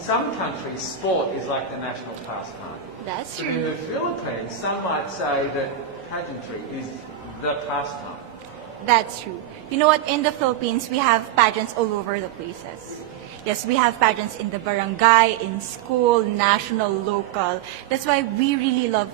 some countries, sport is like the national pastime. That's But in true. the Philippines, some might say that pageantry is the pastime. That's true. You know what? In the Philippines, we have pageants all over the places. Yes, we have pageants in the barangay, in school, national, local. That's why we really love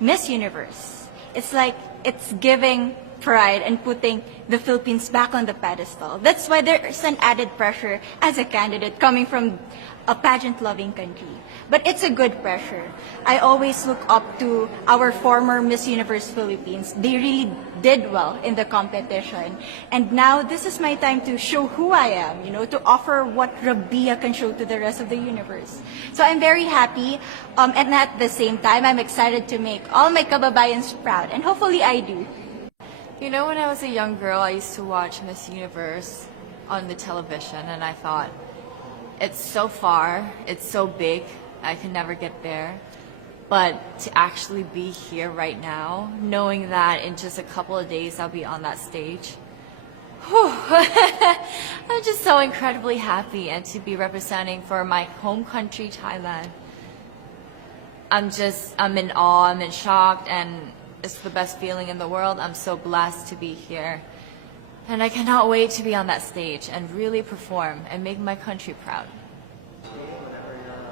Miss Universe. It's like it's giving pride and putting the Philippines back on the pedestal. That's why there is an added pressure as a candidate coming from a pageant-loving country. But it's a good pressure. I always look up to our former Miss Universe Philippines. They really did well in the competition. And now this is my time to show who I am, to offer what Rabiya can show to the rest of the universe. So I'm very happy, and at the same time, I'm excited to make all my kababayans proud, and hopefully I do. When I was a young girl, I used to watch Miss Universe on the television, and I thought, it's so far, it's so big, I can never get there. But to actually be here right now, knowing that in just a couple of days I'll be on that stage, I'm just so incredibly happy, and to be representing for my home country, Thailand. I'm in awe, I'm in shock, and it's the best feeling in the world. I'm so blessed to be here. And I cannot wait to be on that stage and really perform and make my country proud.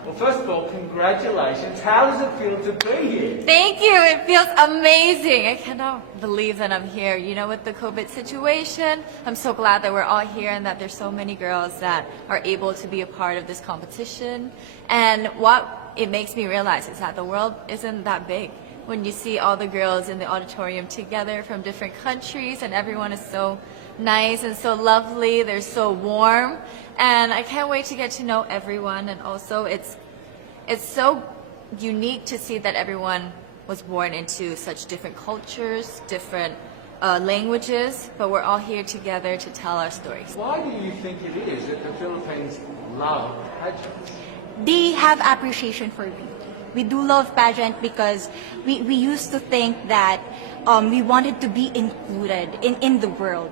Well, first of all, congratulations. How does it feel to be here? Thank you. It feels amazing. I cannot believe that I'm here. With the COVID situation, I'm so glad that we're all here and that there's so many girls that are able to be a part of this competition. And what it makes me realize is that the world isn't that big. When you see all the girls in the auditorium together from different countries, and everyone is so nice and so lovely, they're so warm, and I can't wait to get to know everyone. And also it's so unique to see that everyone was born into such different cultures, different languages, but we're all here together to tell our stories. Why do you think it is that the Philippines love pageants? They have appreciation for beauty. We do love pageant because we used to think that we wanted to be included in the world,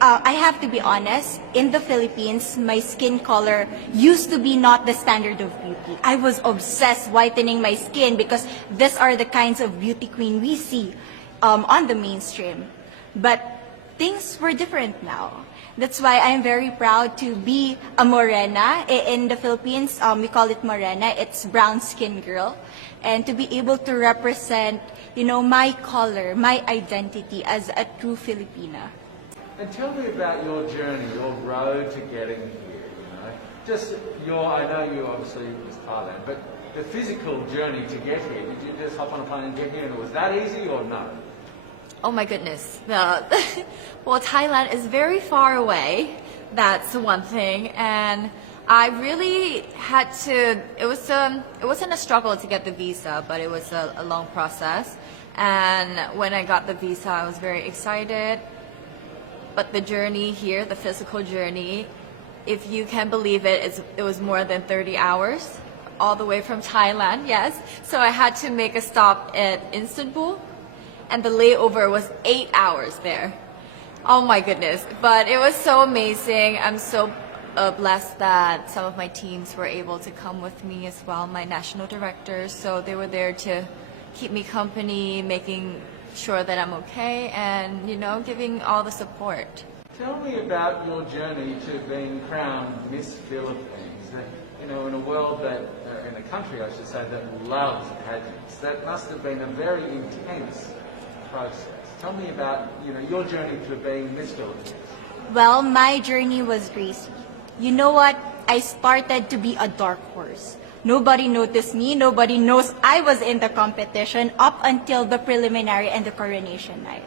I have to be honest, in the Philippines, my skin color used to be not the standard of beauty. I was obsessed whitening my skin because these are the kinds of beauty queen we see on the mainstream. But things were different now. That's why I'm very proud to be a morena. In the Philippines, we call it morena. It's brown skin girl. And to be able to represent, my color, my identity as a true Filipina. And tell me about your journey, your road to getting here, I know you obviously was Thailand, but the physical journey to get here, did you just hop on a plane and get here and it was that easy or no? Oh my goodness. Well, Thailand is very far away. That's one thing. And I really had to, it wasn't a struggle to get the visa, but it was a long process. And when I got the visa, I was very excited. But the journey here, the physical journey, if you can believe it, it was more than 30 hours, all the way from Thailand, yes. So I had to make a stop at Istanbul, and the layover was 8 hours there. Oh my goodness. But it was so amazing. I'm so blessed that some of my teams were able to come with me as well, my national directors. So they were there to keep me company, making sure that I'm okay, and giving all the support. Tell me about your journey to being crowned Miss Philippines. In a world that, in a country I should say, that loves pageants. That must have been a very intense process. Tell me about your journey to being Miss Philippines. Well, my journey was crazy. You know what? I started to be a dark horse. Nobody noticed me. Nobody knows I was in the competition up until the preliminary and the coronation night.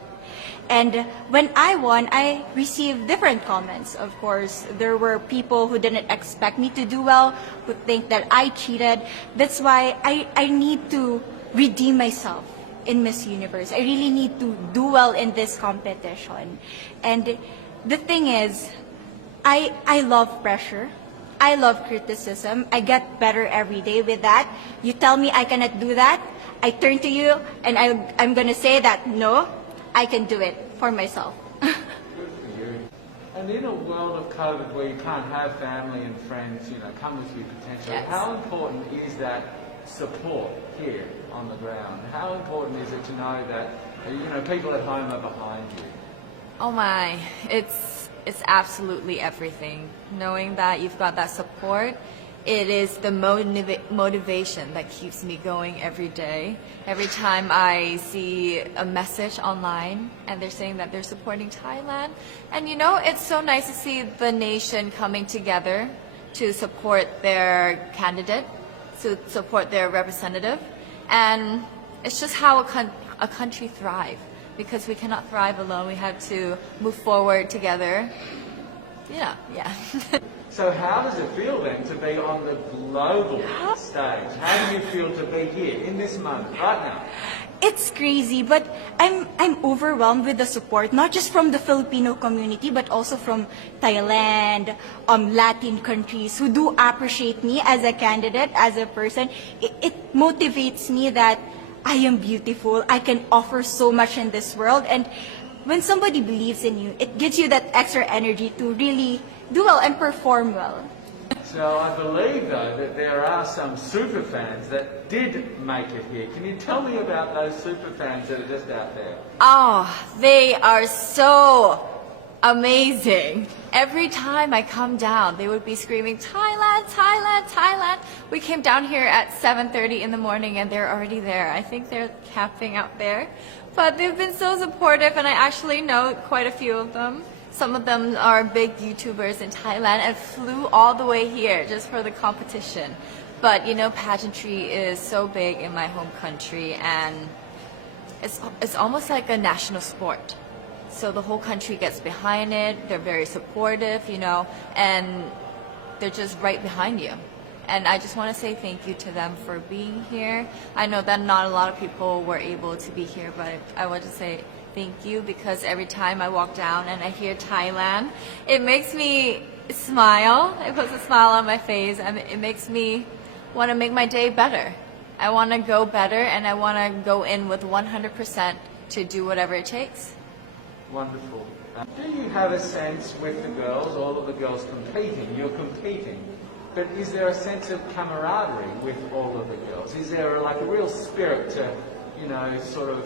And when I won, I received different comments. Of course, there were people who didn't expect me to do well, who think that I cheated. That's why I need to redeem myself in Miss Universe. I really need to do well in this competition. And the thing is, I love pressure. I love criticism. I get better every day with that. You tell me I cannot do that, I turn to you and I'm going to say that, no, I can do it for myself. Good for you. And in a world of COVID where you can't have family and friends, come with your potential, Yes. how important is that support here on the ground? How important is it to know that, people at home are behind you? Oh my, it's absolutely everything. Knowing that you've got that support, it is the motivation that keeps me going every day. Every time I see a message online and they're saying that they're supporting Thailand, and it's so nice to see the nation coming together to support their candidate, to support their representative, and it's just how a country thrives. Because we cannot thrive alone, we have to move forward together. Yeah. So how does it feel then to be on the global stage? How do you feel to be here in this moment, right now? It's crazy, but I'm overwhelmed with the support, not just from the Filipino community, but also from Thailand, Latin countries who do appreciate me as a candidate, as a person. It motivates me that I am beautiful. I can offer so much in this world. And when somebody believes in you, it gives you that extra energy to really do well and perform well. So I believe, though, that there are some super fans that did make it here. Can you tell me about those super fans that are just out there? Oh, they are so amazing. Every time I come down, they would be screaming, Thailand, Thailand, Thailand. We came down here at 7:30 in the morning and they're already there. I think they're camping out there. But they've been so supportive and I actually know quite a few of them. Some of them are big YouTubers in Thailand and flew all the way here just for the competition. But pageantry is so big in my home country and it's almost like a national sport. So the whole country gets behind it. They're very supportive, and they're just right behind you. And I just want to say thank you to them for being here. I know that not a lot of people were able to be here, but I want to say thank you because every time I walk down and I hear Thailand, it makes me smile. It puts a smile on my face and it makes me want to make my day better. I want to go better and I want to go in with 100% to do whatever it takes. Wonderful. Do you have a sense with the girls, all of the girls competing, you're competing, but is there a sense of camaraderie with all of the girls? Is there like a real spirit to, sort of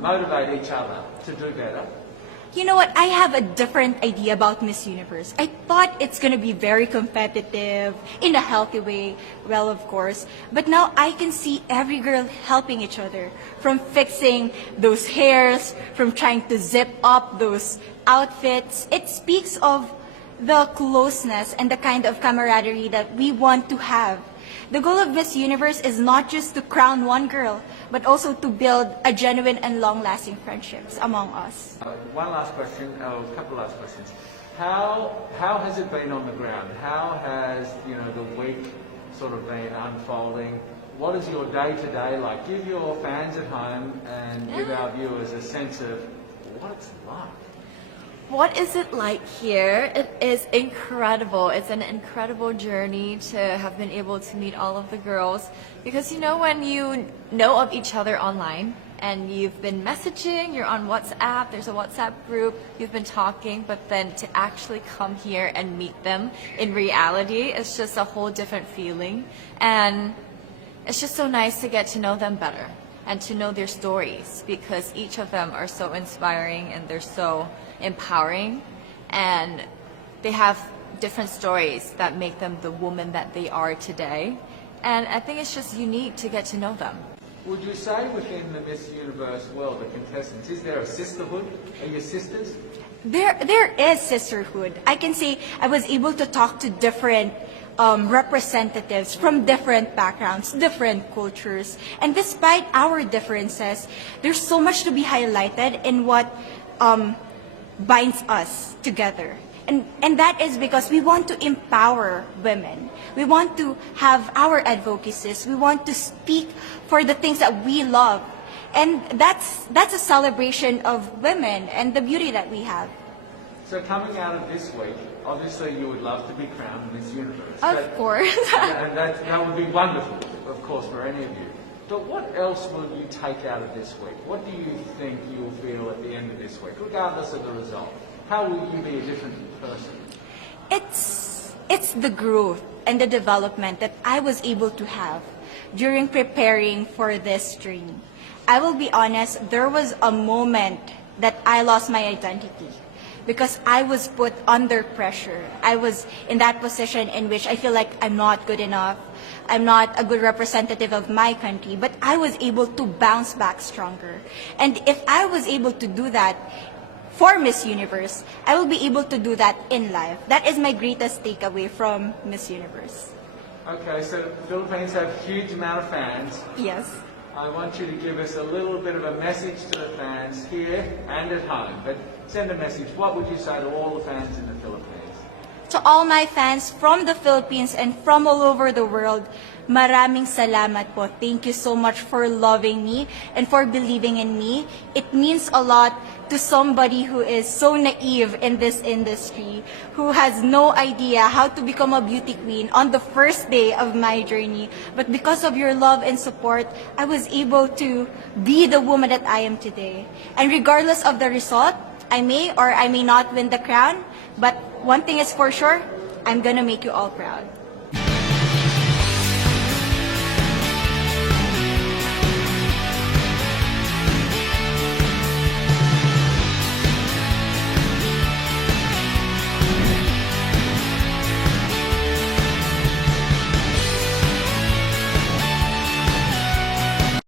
motivate each other to do better? You know what? I have a different idea about Miss Universe. I thought it's going to be very competitive, in a healthy way, well, of course. But now I can see every girl helping each other, from fixing those hairs, from trying to zip up those outfits. It speaks of the closeness and the kind of camaraderie that we want to have. The goal of Miss Universe is not just to crown one girl, but also to build a genuine and long-lasting friendships among us. One last question, a couple last questions. How has it been on the ground? How has the week sort of been unfolding? What is your day-to-day like? Give your fans at home and give our viewers a sense of what it's like. What is it like here? It is incredible. It's an incredible journey to have been able to meet all of the girls because when you know of each other online and you've been messaging, you're on WhatsApp, there's a WhatsApp group, you've been talking, but then to actually come here and meet them in reality, it's just a whole different feeling. And it's just so nice to get to know them better and to know their stories because each of them are so inspiring and they're so empowering and they have different stories that make them the woman that they are today. And I think it's just unique to get to know them. Would you say within the Miss Universe world, the contestants, is there a sisterhood? Are you sisters? There is sisterhood. I can say I was able to talk to different representatives from different backgrounds, different cultures. And despite our differences, there's so much to be highlighted in what binds us together. And that is because we want to empower women. We want to have our advocacies. We want to speak for the things that we love. And that's a celebration of women and the beauty that we have. So coming out of this week, obviously you would love to be crowned Miss Universe. Of course. And that would be wonderful, of course, for any of you. But what else will you take out of this week? What do you think you'll feel at the end of this week, regardless of the result? how will you be a different person? It's the growth and the development that I was able to have during preparing for this dream. I will be honest, there was a moment that I lost my identity because I was put under pressure. I was in that position in which I feel like I'm not good enough. I'm not a good representative of my country, but I was able to bounce back stronger. And if I was able to do that for Miss Universe, I will be able to do that in life. That is my greatest takeaway from Miss Universe. Okay, so the Philippines have a huge amount of fans. Yes. I want you to give us a little bit of a message to the fans here and at home. But send a message. What would you say to all the fans in the Philippines? To all my fans from the Philippines and from all over the world, maraming salamat po. Thank you so much for loving me and for believing in me. It means a lot to somebody who is so naive in this industry, who has no idea how to become a beauty queen on the first day of my journey. But because of your love and support, I was able to be the woman that I am today. And regardless of the result, I may or I may not win the crown, but one thing is for sure, I'm gonna make you all proud.